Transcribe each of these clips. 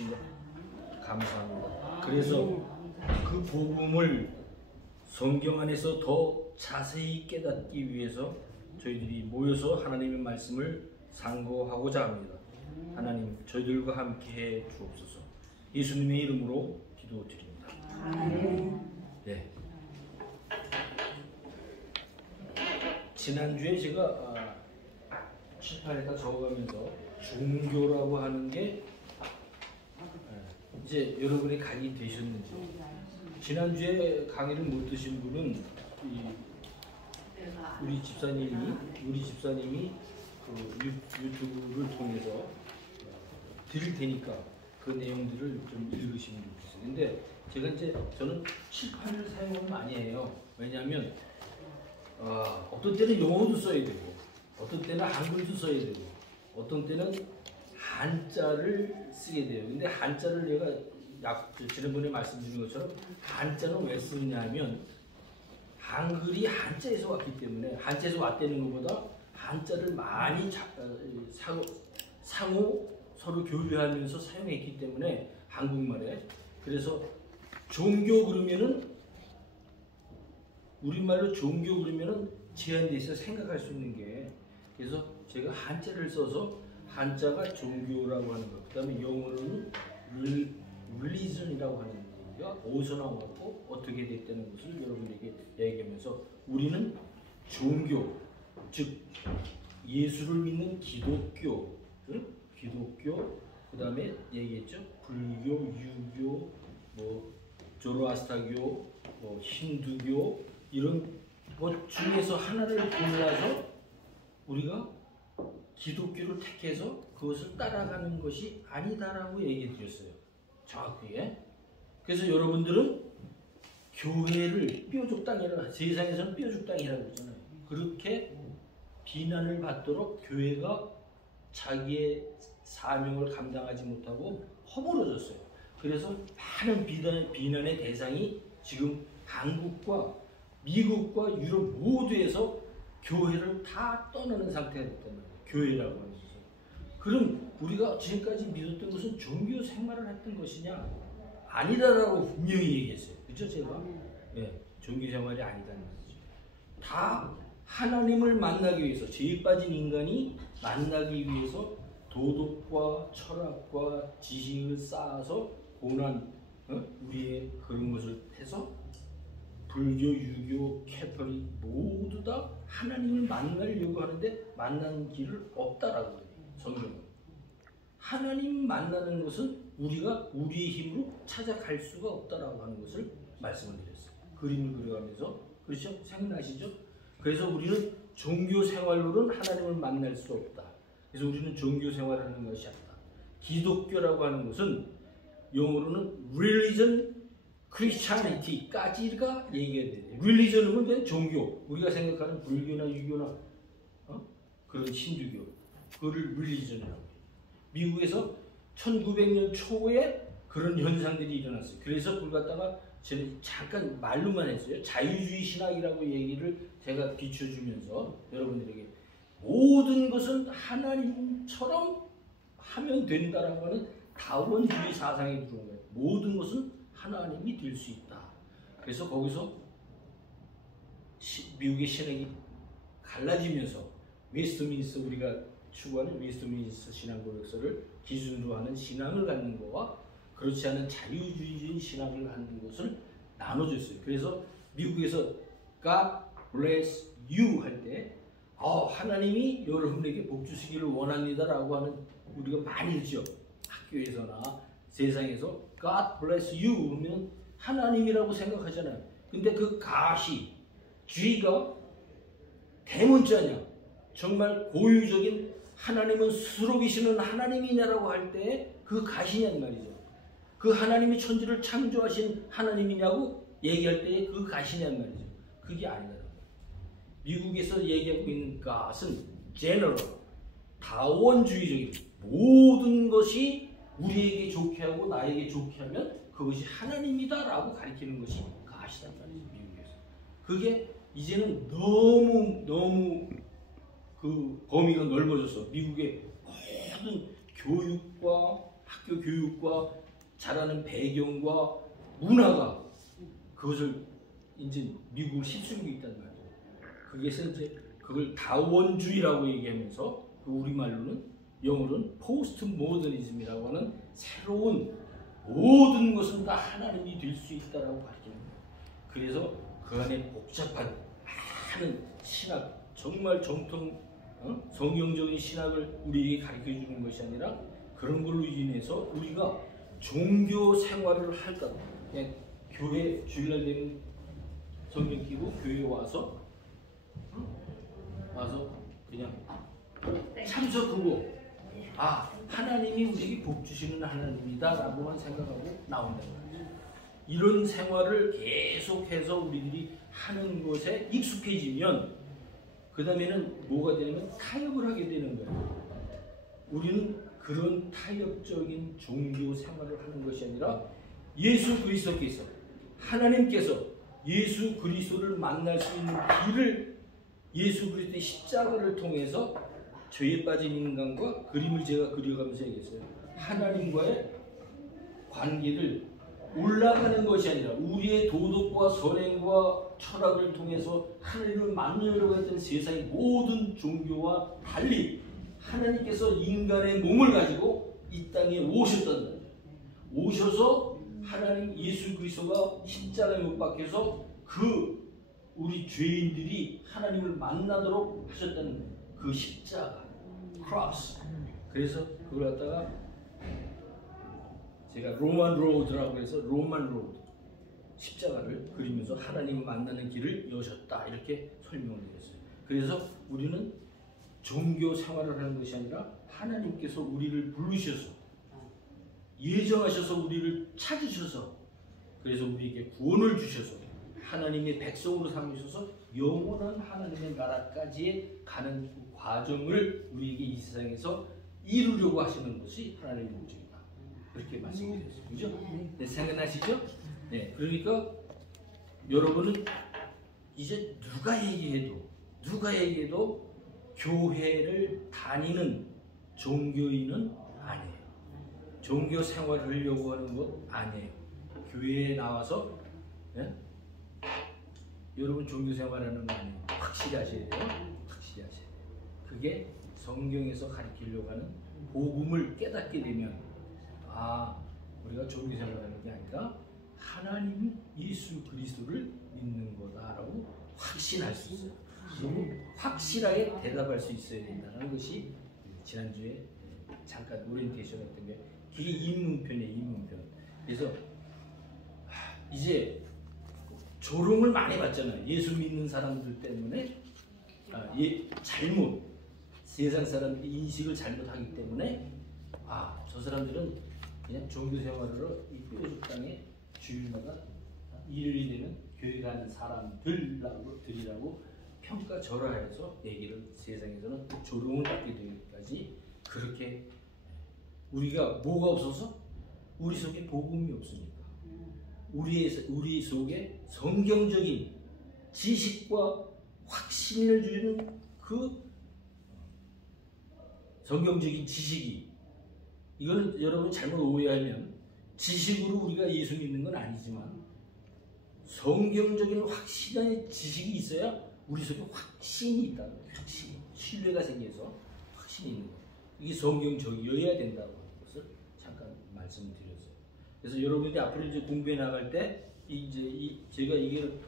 주신 거 감사합니다. 그래서 그 복음을 성경 안에서 더 자세히 깨닫기 위해서 저희들이 모여서 하나님의 말씀을 상고하고자 합니다. 하나님 저희들과 함께 해 주옵소서. 예수님의 이름으로 기도드립니다. 네. 지난주에 제가 칠판에다 적어가면서 종교라고 하는 게 이제 여러분이 각이 되셨는지, 지난주에 강의를 못 드신 분은 우리 집사님이 그 유튜브를 통해서 드릴 테니까 그 내용들을 좀 읽으시면 좋겠어요. 근데 제가 이제 저는 칠판을 사용을 많이 해요. 왜냐하면 어떤 때는 영어도 써야 되고, 어떤 때는 한글도 써야 되고, 어떤 때는 한자를 쓰게 돼요. 근데 한자를 내가 지난번에 말씀드린 것처럼 한자는 왜 쓰느냐면 한글이 한자에서 왔기 때문에, 한자에서 왔다는 것보다 한자를 많이 상호 서로 교류하면서 사용했기 때문에 한국말에. 그래서 종교 그러면은 우리말로 종교 그러면은 제한돼 있어 생각할 수 있는 게, 그래서 제가 한자를 써서 한자가 종교라고 하는 것, 그 다음에 영어로는 religion이라고 하는 얘기가 어디서 나왔고 어떻게 됐다는 것을 여러분에게 얘기하면서, 우리는 종교, 즉 예수를 믿는 기독교, 그 다음에 얘기했죠. 불교, 유교, 뭐 조로아스타교, 뭐 힌두교, 이런 것 중에서 하나를 골라서 우리가 기독교를 택해서 그것을 따라가는 것이 아니다라고 얘기해 드렸어요. 정확하게. 그래서 여러분들은 교회를 뼈죽 땅이라, 세상에서는 뼈죽 땅이라고 그러잖아요. 그렇게 비난을 받도록 교회가 자기의 사명을 감당하지 못하고 허물어졌어요. 그래서 많은 비난의 대상이 지금 한국과 미국과 유럽 모두에서 교회를 다 떠나는 상태가 됐단 말이에요. 교회라고 하는 것은. 그럼 우리가 지금까지 믿었던 것은 종교 생활을 했던 것이냐? 아니다라고 분명히 얘기했어요. 그렇죠? 제가? 네, 종교 생활이 아니다는 거죠. 다 하나님을 만나기 위해서, 죄에 빠진 인간이 만나기 위해서 도덕과 철학과 지식을 쌓아서 고난, 우리의 그런 것을 해서 불교, 유교, 캐톨릭 모두 다 하나님을 만나려고 하는데 만나는 길을 없다라고 해요. 성경은. 하나님 만나는 것은 우리가 우리의 힘으로 찾아갈 수가 없다라고 하는 것을 말씀을 드렸어요. 그림을 그려가면서. 그렇죠? 생각나시죠? 그래서 우리는 종교 생활로는 하나님을 만날 수 없다. 그래서 우리는 종교 생활을 하는 것이 아니다. 기독교라고 하는 것은 영어로는 religion, Christianity까지가 얘기해야 돼요. religion은 그냥 종교. 우리가 생각하는 불교나 유교나 그런 신주교. 그걸 religion이라고 해요. 미국에서 1900년 초에 그런 현상들이 일어났어요. 그래서 그걸 갖다가 저는 잠깐 말로만 했어요. 자유주의 신학이라고 얘기를 제가 비춰주면서 여러분들에게 모든 것은 하나님처럼 하면 된다라고 하는 다원주의 사상이 들어온 거예요. 모든 것은 하나님이 될 수 있다. 그래서 거기서 미국의 신학이 갈라지면서 웨스트민스터, 우리가 추구하는 웨스트민스터 신앙고백서를 기준으로 하는 신앙을 갖는 것과 그렇지 않은 자유주의적인 신앙을 갖는 것을 나눠줬어요. 그래서 미국에서 God bless you 할 때 하나님이 여러분에게 복 주시기를 원합니다라고 하는, 우리가 많이 읽죠. 학교에서나 세상에서 God bless you 그러면 하나님이라고 생각하잖아요. 근데 그 God이, G가 대문자냐, 정말 고유적인 하나님은 스스로 계시는 하나님이냐라고 할 때 그 God이냔 말이죠. 그 하나님이 천지를 창조하신 하나님이냐고 얘기할 때 그 God이냔 말이죠. 그게 아니라는 거예요. 미국에서 얘기하고 있는 God은 general, 다원주의적인, 모든 것이 우리에게 좋게 하고 나에게 좋게 하면 그것이 하나님이다라고 가리키는 것이 God이란 말이죠. 미국에서. 그게 이제는 너무 그 범위가 넓어져서 미국의 모든 교육과 학교 교육과 자라는 배경과 문화가 그것을 이제 미국을 휩쓸고 있단 말이에요. 거기에서 이제 그걸 다원주의라고 얘기하면서 그 우리말로는 영어로는 포스트 모더니즘이라고 하는 새로운 모든 것은 다 하나님이 될 수 있다라고 가르치는 거예요. 그래서 그 안에 복잡한 많은 신학, 정말 정통 성경적인 신학을 우리에게 가르쳐 주는 것이 아니라 그런 걸로 인해서 우리가 종교 생활을 할까, 그냥 교회 주일날 되면 성경 끼고 교회에 와서 그냥 참석하고 하나님이 우리에게 복 주시는 하나님이다 라고만 생각하고 나온다는 거죠. 이런 생활을 계속해서 우리들이 하는 것에 익숙해지면 그 다음에는 뭐가 되냐면 타협을 하게 되는 거예요. 우리는 그런 타협적인 종교 생활을 하는 것이 아니라 예수 그리스도께서, 하나님께서 예수 그리스도를 만날 수 있는 길을 예수 그리스도의 십자가를 통해서 죄에 빠진 인간과 그림을 제가 그려가면서 얘기했어요. 하나님과의 관계를 올라가는 것이 아니라 우리의 도덕과 선행과 철학을 통해서 하나님을 만나려고 했던 세상의 모든 종교와 달리 하나님께서 인간의 몸을 가지고 이 땅에 오셨던, 오셔서 하나님 예수 그리스도가 십자가에 못 박혀서 그 우리 죄인들이 하나님을 만나도록 하셨다는 그 십자가, 크로스. 그래서 그걸 갖다가 제가 로만 로드라고 해서 로만 로드, 십자가를 그리면서 하나님을 만나는 길을 여셨다 이렇게 설명을 드렸어요. 그래서 우리는 종교 생활을 하는 것이 아니라 하나님께서 우리를 부르셔서 예정하셔서 우리를 찾으셔서 그래서 우리에게 구원을 주셔서 하나님의 백성으로 삼으셔서 영원한 하나님의 나라까지 가는 그 과정을 우리에게 이 세상에서 이루려고 하시는 것이 하나님의 목적이다. 그렇게 말씀드렸어요. 그죠? 네, 생각나시죠? 네, 그러니까 여러분은 이제 누가 얘기해도 교회를 다니는 종교인은 아니에요. 종교 생활을 하려고 하는 것 아니에요. 교회에 나와서 여러분 종교 생활하는 거 아니에요. 확실히 하셔야 돼요. 확실히 하셔야 돼요. 그게 성경에서 가르치려고 하는 복음을 깨닫게 되면 우리가 종교 생활하는 게 아니라 하나님 예수 그리스도를 믿는 거다라고 확신할 수 있어요. 그리고 확실하게 대답할 수 있어야 된다는 것이 지난주에 잠깐 오리엔테이션 했던 게 그게 입문편이에요. 입문편. 그래서 이제 조롱을 많이 받잖아요. 예수 믿는 사람들 때문에 잘못 세상 사람들이 인식을 잘못하기 때문에 저 사람들은 그냥 종교생활으로 이 뼈죽 땅에 주일마다 일요일이 되면 교회 가는 사람들이라고 평가절하해서 얘기를 세상에서는 조롱을 받게 되기까지 그렇게 우리가 뭐가 없어서 우리 속에 복음이 없으니까 우리 속에 성경적인 지식과 확신을 주는 그 성경적인 지식이 이걸 여러분 잘못 오해하면 지식으로 우리가 예수 믿는 건 아니지만 성경적인 확실한 지식이 있어야 우리 속에 확신이 있다. 확신, 신뢰가 생겨서 확신이 있는 거예요. 이게 성경적이어야 된다고 하는 것을 잠깐 말씀을 드렸어요. 그래서 여러분들이 앞으로 이제 공부해 나갈 때 제가 이게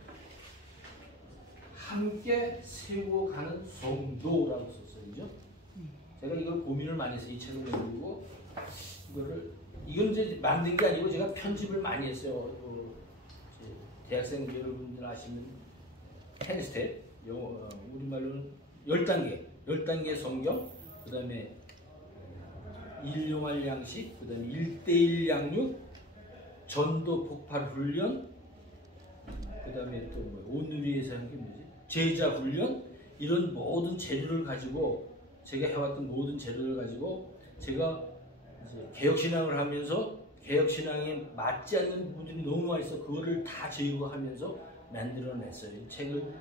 함께 세워가는 성도라고 썼어요, 그죠? 제가 이걸 고민을 많이 해서 이 책을 만들고 이건 이제 만든 게 아니고 제가 편집을 많이 했어요. 대학생 여러분들 아시는 10스텝, 우리말로는 10단계 성경, 그 다음에 일용할 양식, 그 다음에 1:1 양육, 전도 폭발 훈련, 그 다음에 또 오늘 위해서 한 게 뭐지? 제자 훈련, 이런 모든 재료를 가지고 제가 해왔던 모든 재료를 가지고 제가 이제 개혁신앙을 하면서 개혁신앙에 맞지 않는 부분이 너무 많이 있어 그거를 다 제거하면서 만들어냈어요. 이 책을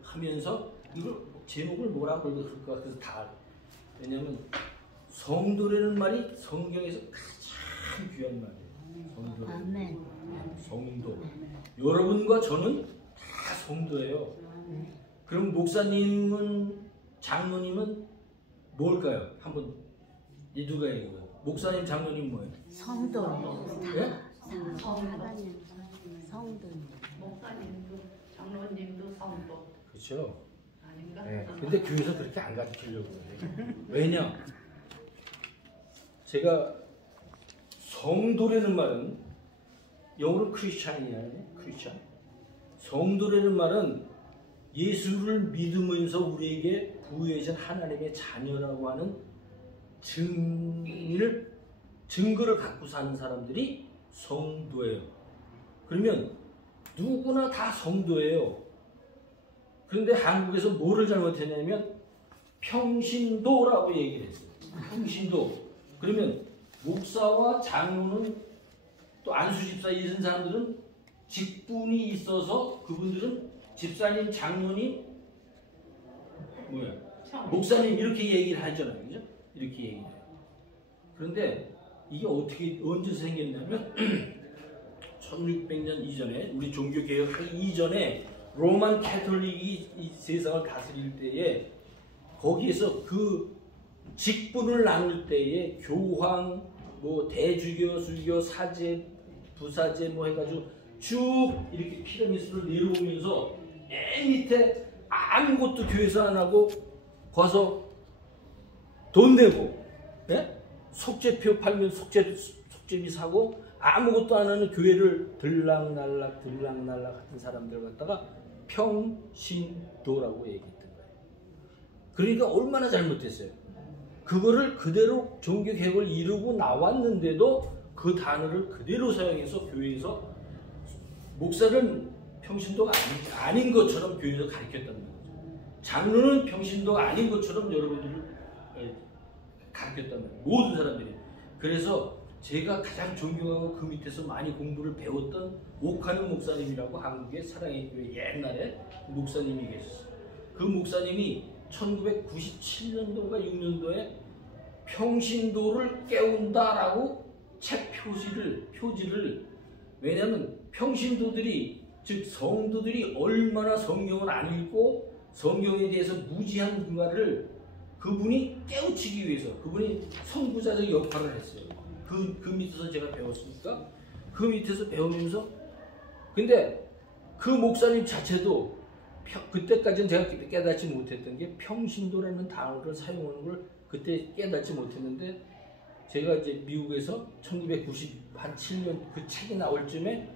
하면서 이걸 제목을 뭐라고 그럴까 그래서 다 왜냐하면 성도라는 말이 성경에서 귀한 말이에요. 성도. 아멘. 성도. 여러분과 저는 다 성도예요. 그럼 목사님은, 장로님은 뭘까요? 한번 이 누가 얘기해요? 목사님, 장로님 뭐예요? 성도. 예? 하나님 성도. 목사님도 장로님도 성도 그렇죠. 아닌가? 네. 근데 교회에서 그렇게 안 가르치려고 해요. 왜냐? 제가 성도라는 말은 영어로 크리스찬이에요. 크리스찬. 성도라는 말은 예수를 믿으면서 우리에게 부여하신 하나님의 자녀라고 하는 증거를 갖고 사는 사람들이 성도예요. 그러면 누구나 다 성도예요. 그런데 한국에서 뭐를 잘못했냐면 평신도라고 얘기를 했어요. 평신도. 그러면 목사와 장로는 또 안수집사 이런 사람들은 직분이 있어서 그분들은 집사님, 장로님, 목사님 이렇게 얘기를 하잖아요. 그죠? 이렇게 얘기를 해요. 그런데 이게 어떻게 언제 생겼냐면 1600년 이전에 우리 종교개혁하기 이전에 로만 캐톨릭이 이 세상을 다스릴 때에 거기에서 그 직분을 나눌 때에 교황, 뭐 대주교, 수교, 사제, 부사제 뭐 해가지고 쭉 이렇게 피라미드를 내려오면서 맨 밑에 아무것도 교회에서 안 하고 가서 돈 내고, 예? 속죄표 팔면 속죄비 사고 아무것도 안 하는 교회를 들락날락 하던 사람들 갖다가 평신도라고 얘기했던 거예요. 그러니까 얼마나 잘못됐어요. 그거를 그대로 종교개혁을 이루고 나왔는데도 그 단어를 그대로 사용해서 교회에서 목사는 평신도가 아닌 것처럼 교회에서 가르쳤다는 거죠. 장로는 평신도가 아닌 것처럼 여러분들을 가르쳤다는 거예요. 모든 사람들이. 그래서 제가 가장 존경하고 그 밑에서 많이 공부를 배웠던 오카는 목사님이라고 한국의 사랑의 교회 옛날에 목사님이 계셨어요. 그 목사님이 1997년도인가 6년도에 평신도를 깨운다라고 책 표지를 왜냐하면 평신도들이 즉 성도들이 얼마나 성경을 안 읽고 성경에 대해서 무지한가를 그분이 깨우치기 위해서 그분이 선구자적 역할을 했어요. 그 밑에서 제가 배웠으니까 그 밑에서 배우면서 근데 그 목사님 자체도 그때까지는 제가 깨닫지 못했던 게 평신도라는 단어를 사용하는 걸 그때 깨닫지 못했는데 제가 이제 미국에서 1997년 그 책이 나올 쯤에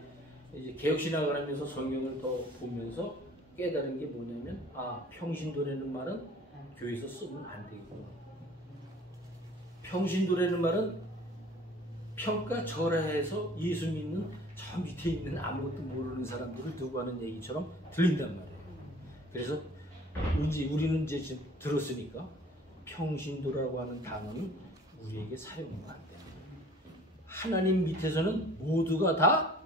이제 개혁신학을 하면서 성경을 더 보면서 깨달은 게 뭐냐면 평신도라는 말은 교회에서 쓰면 안 되겠구나. 평신도라는 말은 평가절하해서 예수 믿는 저 밑에 있는 아무것도 모르는 사람들을 두고 하는 얘기처럼 들린단 말이에요. 그래서 우리는 이제 지금 들었으니까 평신도라고 하는 단어는 우리에게 사용하면 안 돼요. 하나님 밑에서는 모두가 다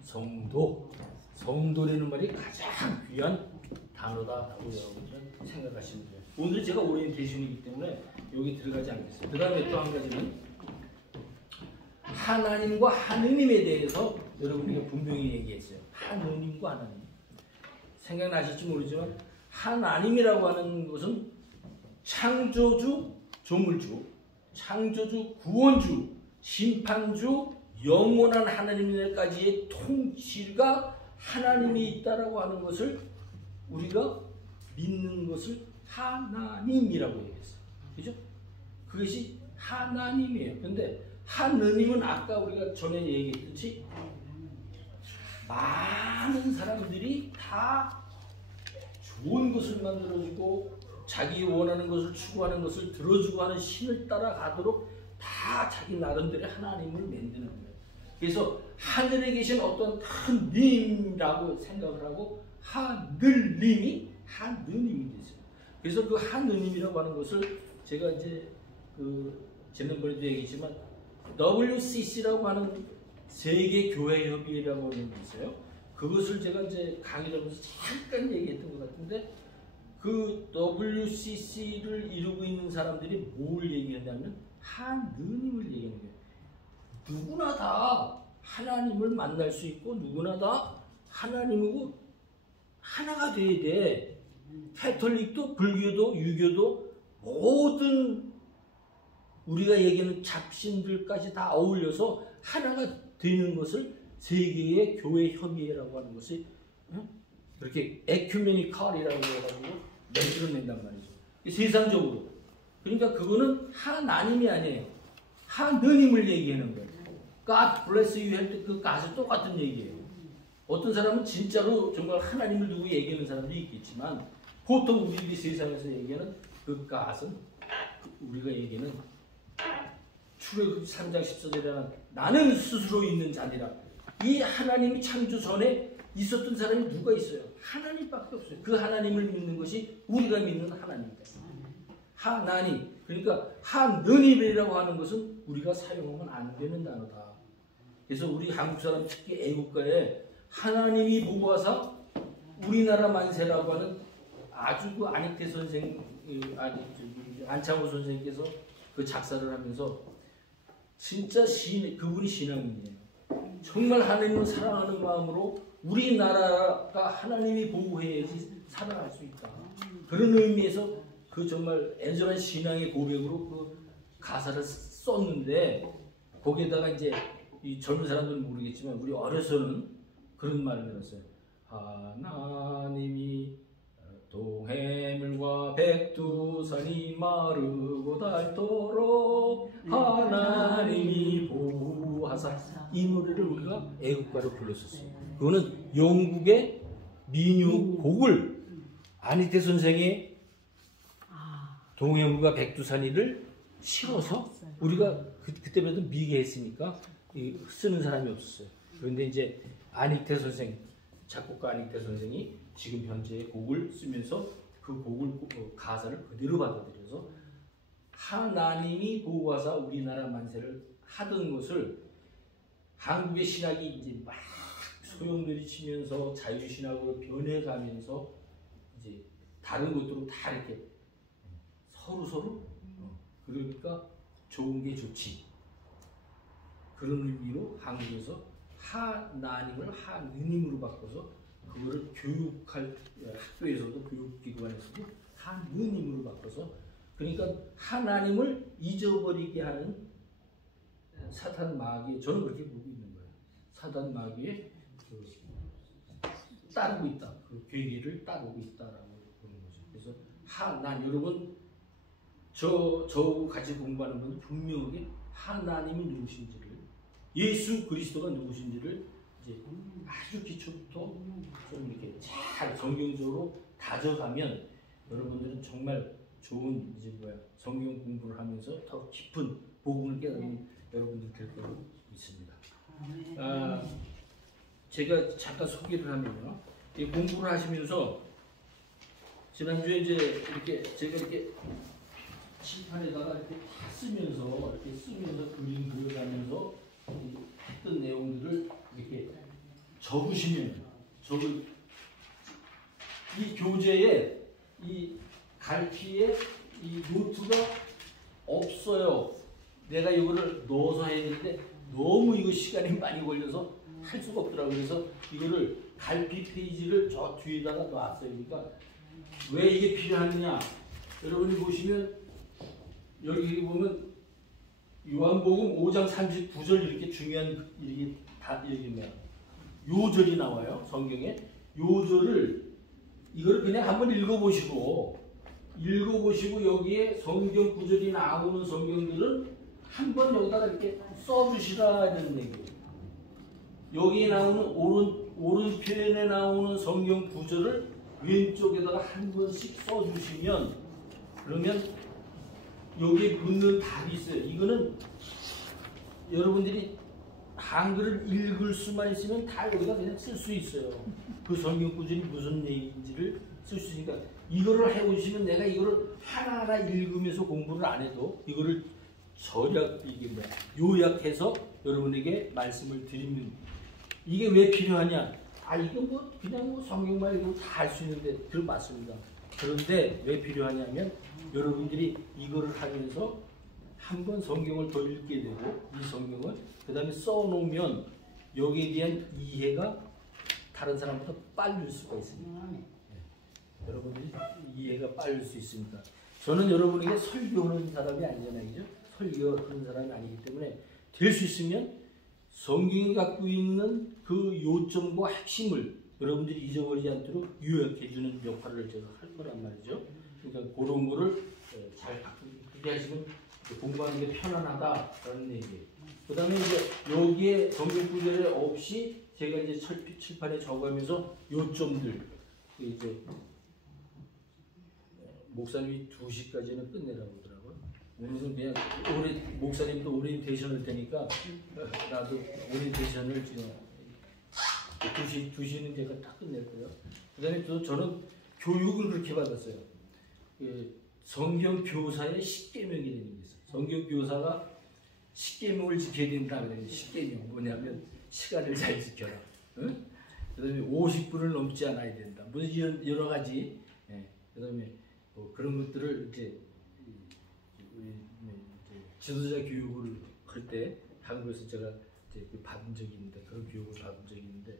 성도. 성도라는 말이 가장 귀한 단어다라고 여러분들은 생각하시면 돼요. 오늘 제가 오리엔테이션이기 때문에 여기 들어가지 않겠습니다. 그 다음에 또 한 가지는 하나님과 하느님에 대해서 여러분에게 분명히 얘기했어요. 하느님과 하나님. 생각나실지 모르지만 하나님이라고 하는 것은 창조주, 조물주, 창조주, 구원주, 심판주, 영원한 하나님까지의 통치가 하나님이 있다라고 하는 것을 우리가 믿는 것을 하나님이라고 얘기했어요. 그죠? 그것이 하나님이에요. 근데 하느님은 아까 우리가 전에 얘기했듯이 많은 사람들이 다 좋은 것을 만들어주고 자기 원하는 것을 추구하는 것을 들어주고 하는 신을 따라가도록 다 자기 나름대로 하나님을 만드는 거예요. 그래서 하늘에 계신 어떤 큰 님이라고 생각을 하고 하늘님이 하느님이 됐어요. 그래서 그 하느님이라고 하는 것을 제가 이제 지난번에도 얘기했지만 WCC라고 하는 세계교회협의회라고 하는 게 있어요. 그것을 제가 이제 강의를 하면서 잠깐 얘기했던 것 같은데 그 WCC를 이루고 있는 사람들이 뭘 얘기하냐면 하느님을 얘기하는 거예요. 누구나 다 하나님을 만날 수 있고 누구나 다 하나님하고 하나가 돼야 돼. 캐톨릭도 불교도 유교도 모든 우리가 얘기하는 잡신들까지 다 어울려서 하나가 되는 것을 세계의 교회 협의회라고 하는 것이 이렇게 에큐메니컬이라고 해가지고 만들어낸단 말이죠. 세상적으로. 그러니까 그거는 하나님이 아니에요. 하느님을 얘기하는 거예요. God bless you 할 때 그 God은 똑같은 얘기예요. 어떤 사람은 진짜로 정말 하나님을 두고 얘기하는 사람도 있겠지만 보통 우리들이 세상에서 얘기하는 그 God은 우리가 얘기하는 출애굽기 3장 14절에 나는 스스로 있는 자니라. 이 하나님이 창조 전에 있었던 사람이 누가 있어요? 하나님밖에 없어요. 그 하나님을 믿는 것이 우리가 믿는 하나님입니다. 하나님. 그러니까 하느님이라고 하는 것은 우리가 사용하면 안 되는 단어다. 그래서 우리 한국 사람 특히 애국가에 하나님이 보호하사 우리나라 만세라고 하는 아주 그 안익태 선생, 안창호 선생님께서 그 작사를 하면서 진짜 그분이 신앙인이에요. 정말 하나님을 사랑하는 마음으로 우리나라가 하나님이 보호해야지 살아갈 수 있다. 그런 의미에서 그 정말 애절한 신앙의 고백으로 그 가사를 썼는데 거기에다가 이제 이 젊은 사람들은 모르겠지만 우리 어려서는 그런 말을 들었어요. 하나님이 동해물과 백두산이 마르고 닳도록 하나님이 보호하사 이 노래를 우리가 애국가로 불렀었어요. 그거는 영국의 민요곡을 안익태 선생의 동해물과 백두산이를 실어서 우리가 그때부터 미개했으니까 쓰는 사람이 없었어요. 그런데 이제 안익태 선생, 작곡가 안익태 선생이 지금 현재 곡을 쓰면서 그 곡을 가사를 그대로 받아들여서 하나님이 보호하사 우리나라 만세를 하던 것을 한국의 신학이 이제 막 소용돌이 치면서 자유신학으로 변해가면서 이제 다른 것들로 다 이렇게 서로 그러니까 좋은 게 좋지. 그런 의미로 한국에서 하나님을 하느님으로 바꿔서 그거를 교육할 학교에서도 교육기관에서도 하느님으로 바꿔서 그러니까 하나님을 잊어버리게 하는 사탄 마귀의 저는 그렇게 보고 있는 거예요. 사탄 마귀의 따르고 있다. 그 괴계를 따르고 있다라고 보는 거죠. 그래서 난 여러분 저하고 같이 공부하는 분은 분명하게 하나님이 누구신지를 예수 그리스도가 누구신지를 이제 아주 기초부터 좀 이렇게 잘 성경적으로 다져가면 여러분들은 정말 좋은 성경 공부를 하면서 더 깊은 복음을 깨닫는 여러분들 될 거로 믿습니다. 제가 잠깐 소개를 하면요, 이 공부를 하시면서 지난주에 이제 이렇게 제가 이렇게 칠판에다가 이렇게 다 쓰면서 그림 그려가면서 했던 내용들을 이렇게 적으시면 이 교재에 이 갈피에 이 노트가 없어요. 내가 이거를 넣어서 했는데 너무 이거 시간이 많이 걸려서 할 수가 없더라고요. 그래서 이거를 갈피 페이지를 저 뒤에다가 놨어요. 그러니까 왜 이게 필요하느냐? 여러분이 보시면 여기 보면 요한복음 5장 39절 이렇게 중요한 이게 다 요절이 나와요. 성경에 요절을 이걸 그냥 한번 읽어보시고 여기에 성경 구절이 나오는 성경들은 한번 여기다가 이렇게 써주시라 이런 얘기예요. 여기에 나오는 오른편에 나오는 성경 구절을 왼쪽에다가 한 번씩 써주시면 그러면 여기에 묻는 답이 있어요. 이거는 여러분들이 한글을 읽을 수만 있으면 다 여기다 그냥 쓸 수 있어요. 그 성경 구절이 무슨 얘기인지를 쓸 수 있으니까 이거를 해오시면 내가 이거를 하나하나 읽으면서 공부를 안 해도 이거를 요약해서 여러분에게 말씀을 드리면 이게 왜 필요하냐? 이거 그냥 성경만 읽으면 다 할 수 있는데 맞습니다. 그런데 왜 필요하냐면 여러분들이 이거를 하면서 한번 성경을 더 읽게 되고 이 성경을 그 다음에 써놓으면 여기에 대한 이해가 다른 사람보다 빠를 수가 있습니다. 여러분들이 이해가 빠를 수 있습니다. 저는 여러분에게 설교하는 사람이 아니잖아요. 그죠? 설교하는 사람이 아니기 때문에 될 수 있으면 성경이 갖고 있는 그 요점과 핵심을 여러분들이 잊어버리지 않도록 요약해주는 역할을 제가 할 거란 말이죠. 그러니까 그런 거를 잘 갖고 그렇게 하시면 공부하는 게 편안하다라는 얘기예요. 그 다음에 이제 여기에 성경 구절에 없이 제가 이제 칠판에 적으면서 요점들 이제 목사님이 2시까지는 끝내라고 그러더라고요. 오늘은 그냥 목사님도 오리엔테이션을 되니까 나도 오리엔테이션을 지금 2시는 제가 다 끝낼 거예요. 그 다음에 저는 교육을 그렇게 받았어요. 성경 교사의 10계명이라는 게 있어요. 성경 교사가 10계명을 지켜야 된다 그래요. 10계명 뭐냐면 시간을 잘 지켜라. 응? 그 다음에 50분을 넘지 않아야 된다. 뭐 이런 여러 가지. 그 다음에 뭐 그런 것들을 이제 지도자 교육을 할 때 한국에서 제가 이제 받은 적이 있는데 그런 교육을 받은 적이 있는데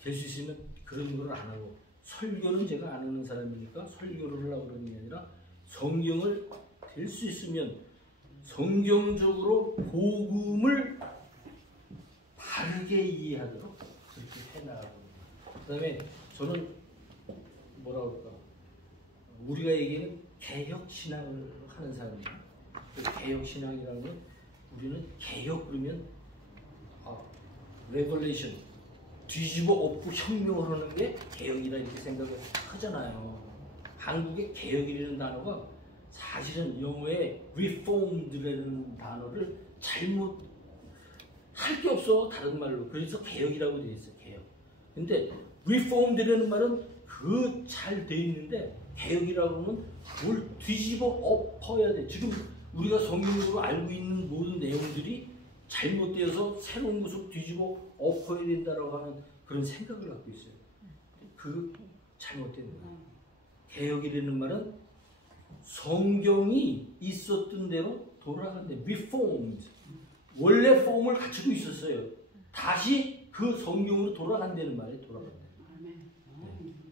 될 수 있으면 그런 걸 안 하고 설교는 제가 안 하는 사람이니까 설교를 하려고 그러는 게 아니라 성경을 될 수 있으면 성경적으로 복음을 바르게 이해하도록 그렇게 해나가고 그 다음에 저는 뭐라 그럴까 우리가 얘기하는 개혁신앙을 하는 사람이에요. 개혁신앙이라는 건 우리는 개혁 그러면 레볼레이션 뒤집어 엎고 혁명을 하는 게 개혁이다 이렇게 생각을 하잖아요. 한국의 개혁이라는 단어가 사실은 영어의 reformed라는 단어를 잘못 할 게 없어 다른 말로. 그래서 개혁이라고 되어 있어요. 개혁. 근데 reformed라는 말은 그 잘 되어 있는데 개혁이라고 하면 뭘 뒤집어 엎어야 돼. 지금 우리가 성경으로 알고 있는 모든 내용들이 잘못되어서 새로운 것으로 뒤집어 엎어야 된다라고 하는 그런 생각을 갖고 있어요. 그 잘못된 거예요. 개혁이라는 말은 성경이 있었던 대로 돌아간대. reformed. 원래 폼을 갖추고 있었어요. 다시 그 성경으로 돌아간다는 말이에요. 돌아간다.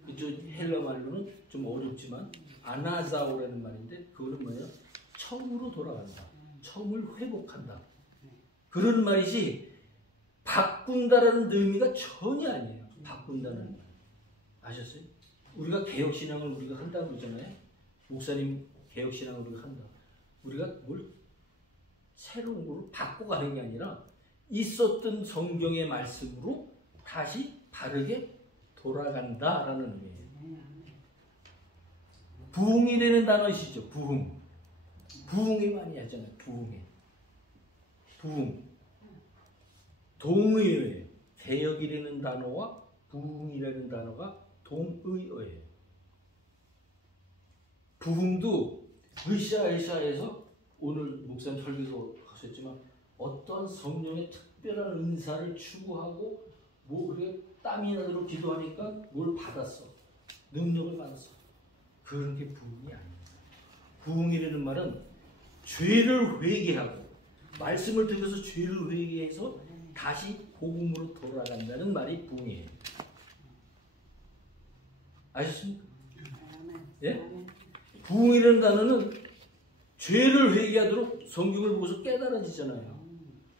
그저 헬라 말로는 좀 어렵지만 아나자오라는 말인데 그거는 뭐냐? 처음으로 돌아간다. 처음을 회복한다. 그런 말이지 바꾼다라는 의미가 전혀 아니에요. 바꾼다는 말. 아셨어요? 우리가 개혁신앙을 우리가 한다고 그러잖아요. 목사님 개혁신앙을 우리가 한다. 우리가 뭘 새로운 걸로 바꿔가는 게 아니라 있었던 성경의 말씀으로 다시 바르게 돌아간다라는 의미예요. 부흥이라는 단어이시죠. 부흥. 부흥이 많이 하잖아요. 부흥에. 부흥. 동의어예요. 개혁이라는 단어와 부흥이라는 단어가 동의어예요. 부흥도 으쌰으쌰에서 오늘 목사님 설교도 하셨지만 어떤 성령의 특별한 은사를 추구하고 뭐 그게 땀이 나도록 기도하니까 뭘 받았어. 능력을 받았어. 그런 게 부흥이 아니에요. 부흥이라는 말은 죄를 회개하고 말씀을 들어서 죄를 회개해서 다시 복음으로 돌아간다는 말이 부흥이에요. 아셨습니까? 예? 부흥이라는 단어는 죄를 회개하도록 성경을 보고서 깨달아지잖아요.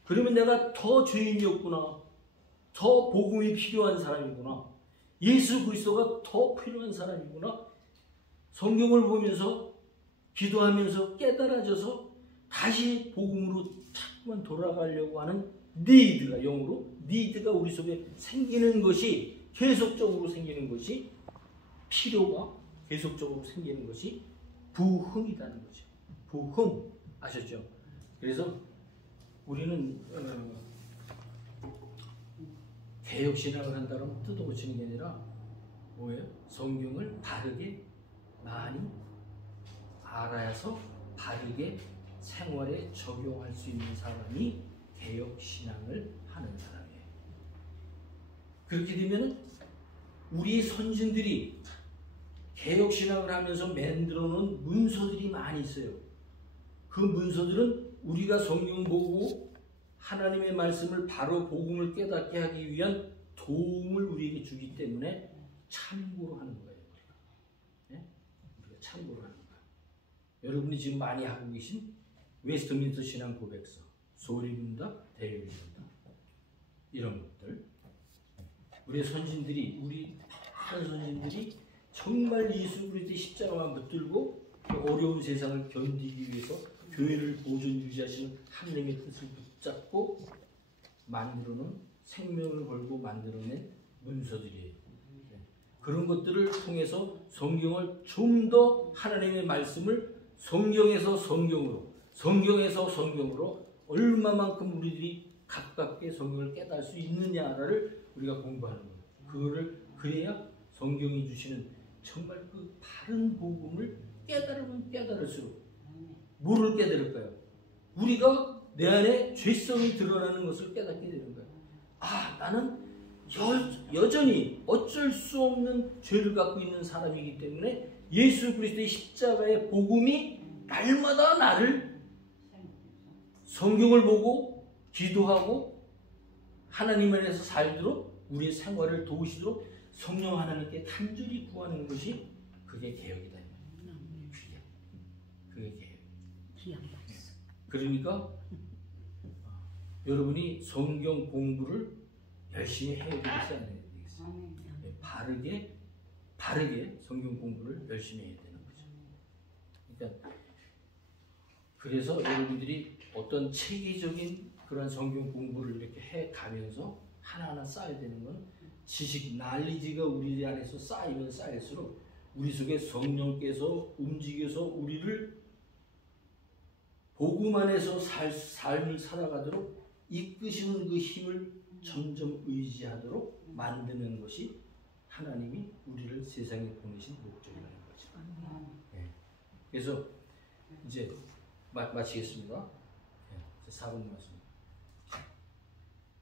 그러면 내가 더 죄인이었구나. 더 복음이 필요한 사람이구나. 예수 그리스도가 더 필요한 사람이구나. 성경을 보면서 기도하면서 깨달아져서 다시 복음으로 자꾸만 돌아가려고 하는 need가 영어로 need가 우리 속에 생기는 것이 계속적으로 생기는 것이 필요가 계속적으로 생기는 것이 부흥이라는 거죠. 부흥 아셨죠? 그래서 우리는 개혁신앙을 한다면 뜯어고치는 게 아니라 뭐예요? 성경을 바르게 많이 알아서 바르게 생활에 적용할 수 있는 사람이 개혁신앙을 하는 사람이에요. 그렇게 되면 우리 선진들이 개혁신앙을 하면서 만들어 놓은 문서들이 많이 있어요. 그 문서들은 우리가 성경 보고 하나님의 말씀을 바로 복음을 깨닫게 하기 위한 도움을 우리에게 주기 때문에 참고로 하는 거예요. 우리가, 우리가 참고로 하는 거예요. 여러분이 지금 많이 하고 계신 웨스트민스터 신앙 고백서, 소리 분다, 대리를 분다, 이런 것들. 우리 선진들이, 우리 한 선진들이 정말 예수 그리스도의 십자가만 붙들고 어려운 세상을 견디기 위해서 교회를 보존 유지하시는 하나님의 뜻을 붙잡고 만들어놓은, 생명을 걸고 만들어낸 문서들이에요. 그런 것들을 통해서 성경을 좀 더 하나님의 말씀을 성경에서 성경으로, 성경에서 성경으로 얼마만큼 우리들이 가깝게 성경을 깨달을 수 있느냐를 우리가 공부하는 거예요. 그거를 그래야 성경이 주시는 정말 그 바른 복음을 깨달으면 깨달을수록 뭐를 깨달을까요? 우리가 내 안에 죄성이 드러나는 것을 깨닫게 되는 거예요. 아, 나는 여전히 어쩔 수 없는 죄를 갖고 있는 사람이기 때문에 예수 그리스도의 십자가의 복음이 날마다 나를 성경을 보고 기도하고 하나님 안에서 살도록 우리의 생활을 도우시도록 성령 하나님께 간절히 구하는 것이 그게 개혁이다. 그게 개혁. 그러니까 여러분이 성경 공부를 열심히 해야 되겠어요? 안 해야 되겠어요? 바르게 성경 공부를 열심히 해야 되는 거죠. 그러니까 그래서 여러분들이 어떤 체계적인 그런 성경 공부를 이렇게 해 가면서 하나하나 쌓아야 되는 건 지식, 난리지가 우리 안에서 쌓이면 쌓일수록 우리 속에 성령께서 움직여서 우리를 복음 안에서 삶을 살아가도록 이끄시는 그 힘을 점점 의지하도록 만드는 것이 하나님이 우리를 세상에 보내신 목적이라는 거죠. 네. 그래서 이제 마치겠습니다. 네. 4분 말씀.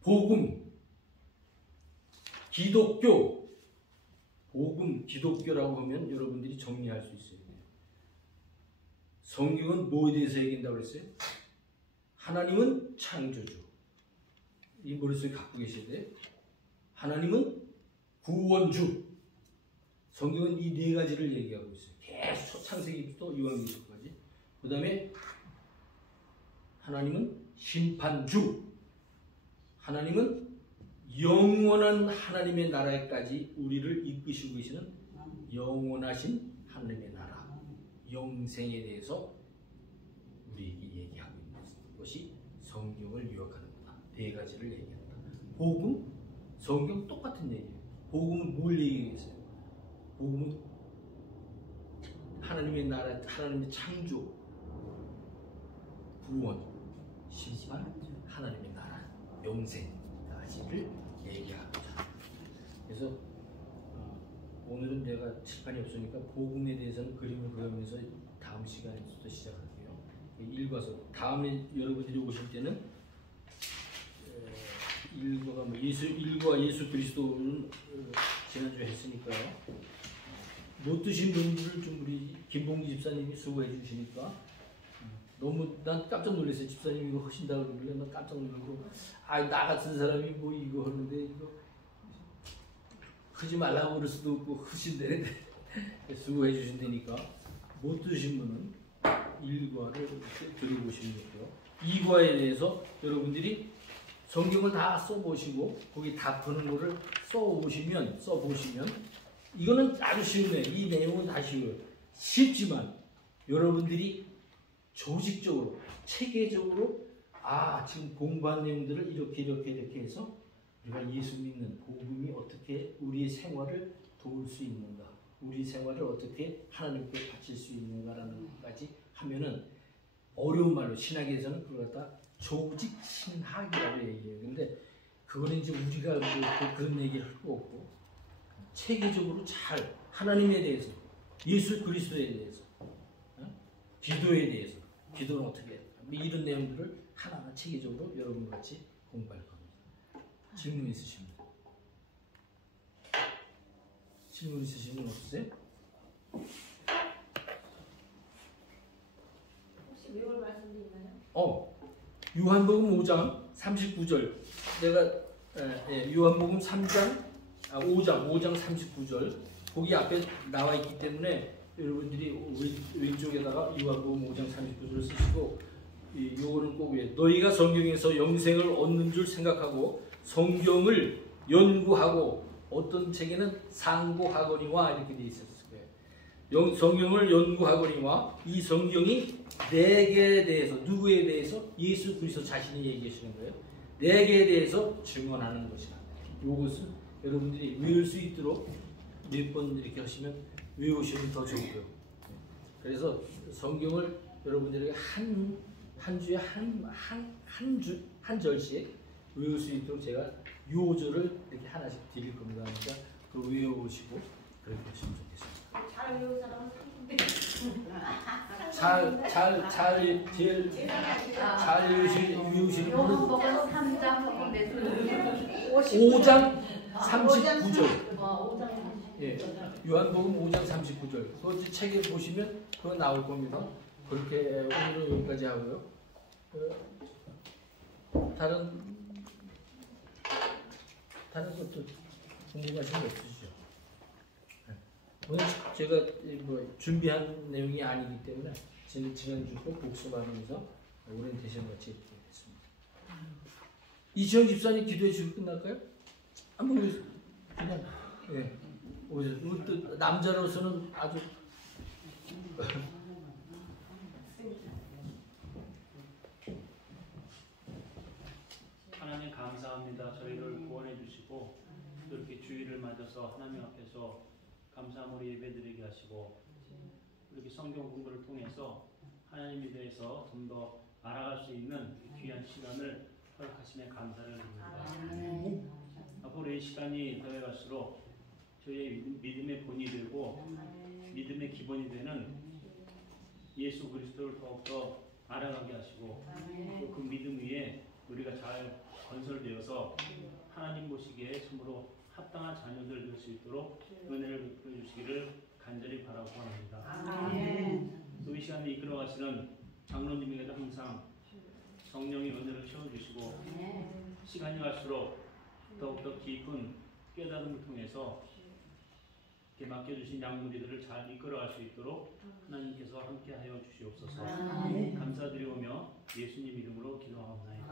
복음, 기독교, 복음, 기독교라고 하면 여러분들이 정리할 수 있어요. 성경은 뭐에 대해서 얘기한다고 그랬어요? 하나님은 창조주. 이 머릿속에 갖고 계셔야 돼요. 하나님은 구원주. 성경은 이 네 가지를 얘기하고 있어요. 계속 창세기부터 요한계시록까지. 그 다음에 하나님은 심판주. 하나님은 영원한 하나님의 나라에까지 우리를 이끄시고 계시는 영원하신 하나님의 나라. 영생에 대해서 우리에게 얘기하고 있는 것이 성경을 유학하는 거다. 네 가지를 얘기한다. 복음, 성경 똑같은 얘기예요. 복음은 뭘 얘기했어요? 복음은 하나님의 나라, 하나님의 창조, 구원, 심판, 하나님의 나라, 영생까지를 얘기하고자. 그래서 오늘은 내가 칠판이 없으니까 복음에 대해서는 그림을 그리면서 다음 시간에부터 시작할게요. 읽어서 다음에 여러분들이 오실 때는 일과가 뭐 일과 예수 그리스도는 지난주에 했으니까요. 못 드신 분들을 좀 우리 김봉기 집사님이 수고해 주시니까 너무 난 깜짝 놀랐어요. 집사님 이거 하신다고 그러길래 난 깜짝 놀라고 나 같은 사람이 뭐 이거 하는데 이거 하지 말라고 그럴 수도 없고 하신다는데 수고해 주신다니까 못 드신 분은 1과를 들어보시면 되고요. 2과에 대해서 여러분들이 성경을 다 써보시고 거기 답하는 거를 써보시면 이거는 아주 쉬운데 이 내용은 다 쉬워요. 쉽지만 여러분들이 조직적으로 체계적으로 지금 공부한 내용들을 이렇게 해서 우리가 예수 믿는 복음이 어떻게 우리의 생활을 도울 수 있는가, 우리 생활을 어떻게 하나님께 바칠 수 있는가라는 것까지 하면은 어려운 말로 신학에서는 그걸 갖다 조직 신학이라고 얘기해요. 근데 그거는 이제 우리가 뭐 그런 얘기를 할 거 없고 체계적으로 잘 하나님에 대해서, 예수 그리스도에 대해서, 기도에 대해서, 기도는 어떻게 해야 이런 내용들을 하나하나 체계적으로 여러분과 같이 공부할 겁니다. 질문 있으십니까? 질문 있으신 분 없으세요? 혹시 외울 말씀도 있나요? 요한복음 5장 39절 내가 요한복음 5장 39절 거기 앞에 나와 있기 때문에 여러분들이 왼쪽에다가 요한복음 5장 39절을 쓰시고 요거는 꼭 왜 너희가 성경에서 영생을 얻는 줄 생각하고 성경을 연구하고 어떤 책에는 상고하거니와 이렇게 돼 있었을 거예요. 성경을 연구하거니와 이 성경이 내게 대해서 누구에 대해서 예수 그리스도 자신이 얘기하시는 거예요. 내게 대해서 증언하는 것이다. 이것을 여러분들이 외울 수 있도록 몇 번 이렇게 하시면 외우시면 더 좋고요. 그래서 성경을 여러분들에게 한 주에 한 절씩 외울 수 있도록 제가 요절을 이렇게 하나씩 드릴 겁니다. 그러니까 그 외우시고 그렇게 하시면 좋겠습니다. 잘 외운 사람은 제일 잘 외우시는 분은 요한복음 3장 5장 39절. 5장 예, 요한복음 5장 39절. 그거 책에 보시면 그거 나올 겁니다. 그렇게 오늘은 여기까지 하고요. 다른 것도 궁금하신 거 없으시죠? 오늘 제가 준비한 내용이 아니기 때문에 지난주 거 복습하면서 오리엔테이션 같이 했습니다. 이시영 집사님 기도해 주시고 끝날까요? 한번 오세요. 그냥 오세요. 또 남자로서는 아주 하나님 감사합니다. 저희를 구원해 주시고 이렇게 주일을 맞아서 하나님 앞에서 감사함으로 예배드리게 하시고 이렇게 성경 공부를 통해서 하나님에 대해서 좀 더 알아갈 수 있는 귀한 시간을 허락하심에 감사를 드립니다. 앞으로 이 시간이 더해갈수록 저희의 믿음의 본이 되고 믿음의 기본이 되는 예수 그리스도를 더욱더 알아가게 하시고 또 그 믿음 위에 우리가 잘 건설되어서 하나님 보시기에 참으로 합당한 자녀들 될 수 있도록 은혜를 베풀어 주시기를 간절히 바라고 원합니다. 또 이 시간에 이끌어 가시는 장로님에게도 항상 성령의 은혜를 채워주시고 시간이 갈수록 더욱더 깊은 깨달음을 통해서 이렇게 맡겨주신 양무리들을 잘 이끌어갈 수 있도록 하나님께서 함께하여 주시옵소서. 감사드리오며 예수님 이름으로 기도하옵나이다.